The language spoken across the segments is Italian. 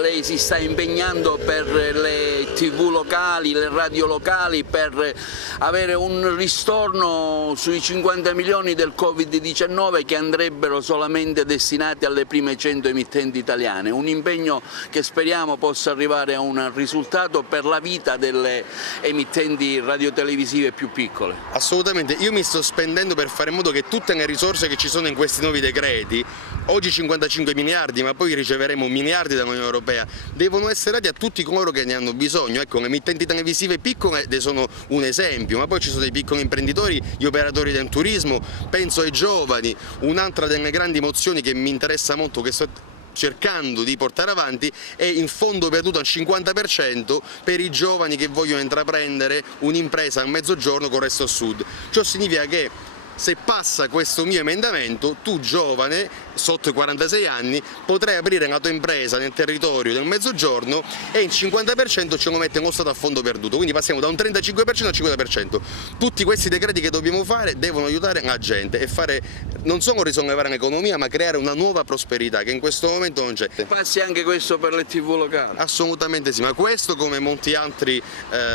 lei si sta impegnando per le TV locali, le radio locali, per avere un ristorno sui 50 milioni del Covid-19 che andrebbero solamente destinati alle prime 100 emittenti italiane, un impegno che speriamo possa arrivare a un risultato per la vita delle emittenti radiotelevisive più piccole. Assolutamente, io mi sto spendendo per fare in modo che tutte le risorse che ci sono in questi nuovi decreti, oggi 55 miliardi ma poi riceveremo miliardi dall'Unione Europea, devono essere dati a tutti coloro che ne hanno bisogno. Ecco, le emittenti televisive piccole ne sono un esempio, ma poi ci sono dei piccoli imprenditori, gli operatori del turismo, penso ai giovani. Un'altra delle grandi mozioni che mi interessa molto, che sto cercando di portare avanti, è il fondo perduto al 50% per i giovani che vogliono intraprendere un'impresa al Mezzogiorno con Resto Sud. Ciò significa che se passa questo mio emendamento, tu giovane sotto i 46 anni potrai aprire la tua impresa nel territorio del Mezzogiorno e il 50% ce lo mette lo Stato a fondo perduto, quindi passiamo da un 35% al 50%. Tutti questi decreti che dobbiamo fare devono aiutare la gente e fare non solo risollevare l'economia ma creare una nuova prosperità che in questo momento non c'è. Passi anche questo per le TV locali? Assolutamente sì, ma questo come molti altri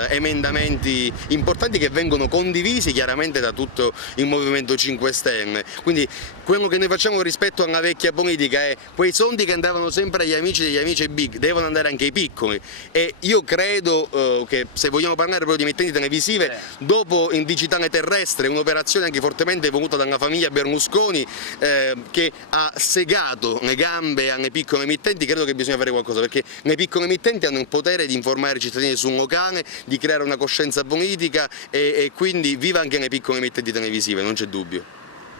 emendamenti importanti che vengono condivisi chiaramente da tutto il Movimento 5 Stelle. Quindi quello che noi facciamo rispetto alla vecchia politica è quei soldi che andavano sempre agli amici degli amici big devono andare anche ai piccoli, e io credo che se vogliamo parlare proprio di emittenti televisive, dopo in digitale terrestre, un'operazione anche fortemente voluta dalla famiglia Berlusconi che ha segato le gambe alle piccole emittenti, credo che bisogna fare qualcosa, perché le piccole emittenti hanno il potere di informare i cittadini su un locale, di creare una coscienza politica e quindi viva anche le piccole emittenti televisive, non c'è dubbio.